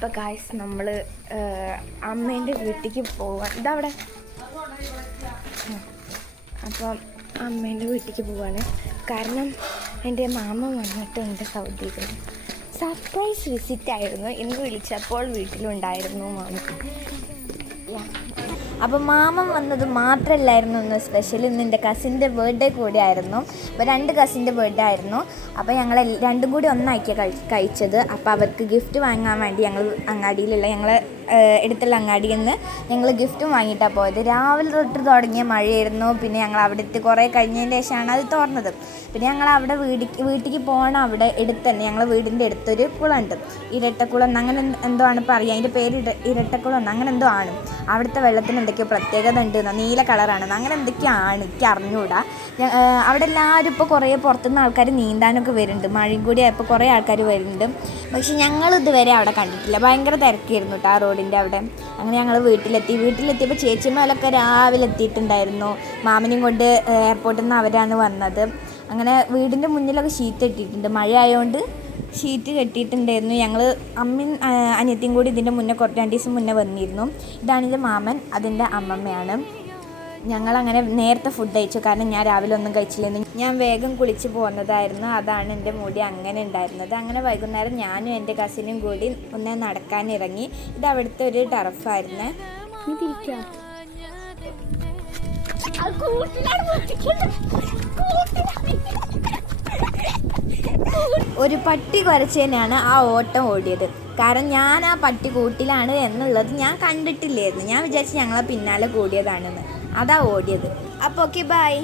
അപ്പോൾ ഗായ്സ് നമ്മൾ അമ്മേൻ്റെ വീട്ടിലേക്ക് പോവാൻ ഇതവിടെ. അപ്പം അമ്മേൻ്റെ വീട്ടിലേക്ക് പോവാണ്. കാരണം എൻ്റെ മാമ വന്നിട്ടുണ്ട് സൗദിയിൽ. സർപ്രൈസ് വിസിറ്റ് ആയിരുന്നു. ഇന്ന് വിളിച്ചപ്പോൾ വീട്ടിലുണ്ടായിരുന്നു മാമ. അപ്പോൾ മാമൻ വന്നത് മാത്രമല്ലായിരുന്നു ഇന്ന് സ്പെഷ്യൽ. ഇന്ന് എൻ്റെ കസിൻ്റെ ബർത്ത്ഡേ കൂടി ആയിരുന്നു. അപ്പോൾ 2 കസിൻ്റെ ബർത്ത്ഡേ ആയിരുന്നു. അപ്പോൾ ഞങ്ങൾ രണ്ടും കൂടി ഒന്നാക്കിയാണ് കഴിച്ചത്. അപ്പോൾ അവർക്ക് ഗിഫ്റ്റ് വാങ്ങാൻ വേണ്ടി ഞങ്ങൾ അങ്ങാടിയിലുള്ള അടുത്തുള്ള അങ്ങാടിയിൽ നിന്ന് ഞങ്ങൾ ഗിഫ്റ്റും വാങ്ങിയിട്ടാണ് പോയത്. രാവിലെ തൊട്ട് തുടങ്ങിയ മഴയായിരുന്നു. പിന്നെ ഞങ്ങൾ അവിടെ എത്തി കുറേ കഴിഞ്ഞതിന് ശേഷമാണ് അത് തുറന്നത്. പിന്നെ ഞങ്ങൾ അവിടെ വീട്ടിലേക്ക് പോകണം. അവിടെ അടുത്ത് തന്നെ ഞങ്ങൾ വീടിൻ്റെ അടുത്തൊരു കുളമുണ്ട്, ഇരട്ടക്കുളം അങ്ങനെ എന്തോ ആണ് പറയുക. അതിൻ്റെ പേര് ഇരട്ടക്കുളം അങ്ങനെ എന്തോ ആണ്. അവിടുത്തെ വെള്ളത്തിന് എന്തൊക്കെയോ പ്രത്യേകത ഉണ്ട്, നീല കളറാണെന്ന് അങ്ങനെ എന്തൊക്കെയാണ് എനിക്ക് അറിഞ്ഞുകൂടാ. അവിടെ എല്ലാവരും ഇപ്പോൾ കുറേ പുറത്തുനിന്ന് ആൾക്കാർ നീന്താനൊക്കെ വരുന്നുണ്ട്. മഴയും കൂടി ആയപ്പോൾ കുറേ ആൾക്കാർ വരുന്നുണ്ട്. പക്ഷെ ഞങ്ങൾ ഇതുവരെ അവിടെ കണ്ടിട്ടില്ല. ഭയങ്കര തിരക്കായിരുന്നു കേട്ടോ ആ റോഡിൻ്റെ അവിടെ. അങ്ങനെ ഞങ്ങൾ വീട്ടിലെത്തിയപ്പോൾ ചേച്ചിമാരൊക്കെ രാവിലെ എത്തിയിട്ടുണ്ടായിരുന്നു. മാമനെയും കൊണ്ട് എയർപോർട്ടിൽ നിന്ന് അവരാണ് വന്നത്. അങ്ങനെ വീടിൻ്റെ മുന്നിലൊക്കെ ഷീറ്റ് കെട്ടിയിട്ടുണ്ട്. മഴ ആയതുകൊണ്ട് ഷീറ്റ് കെട്ടിയിട്ടുണ്ടായിരുന്നു. ഞങ്ങൾ അമ്മയും അനിയത്തിയും കൂടി ഇതിൻ്റെ മുന്നേ 2 ദിവസം മുന്നേ വന്നിരുന്നു. ഇതാണിത് മാമൻ, അതിൻ്റെ അമ്മമ്മയാണ്. ഞങ്ങളങ്ങനെ നേരത്തെ ഫുഡ് കഴിച്ചു. കാരണം ഞാൻ രാവിലെ ഒന്നും കഴിച്ചില്ലായിരുന്നു. ഞാൻ വേഗം കുളിച്ച് പോകുന്നതായിരുന്നു. അതാണ് എൻ്റെ മുടി അങ്ങനെ ഉണ്ടായിരുന്നത്. അങ്ങനെ വൈകുന്നേരം ഞാനും എൻ്റെ കസിനും കൂടി ഒന്ന് നടക്കാനിറങ്ങി. ഇത് അവിടുത്തെ ഒരു ടർഫായിരുന്നു. ഒരു പട്ടി കുരച്ചതിനാണ് ആ ഓട്ടം ഓടിയത്. കാരണം ഞാൻ ആ പട്ടി കൂട്ടിലാണ് എന്നുള്ളത് ഞാൻ കണ്ടിട്ടില്ലായിരുന്നു. ഞാൻ വിചാരിച്ചു ഞങ്ങളെ പിന്നാലെ കൂടിയതാണെന്ന്. അതാ ഓടിയത്. അപ്പോൾ ഓക്കെ, ബൈ.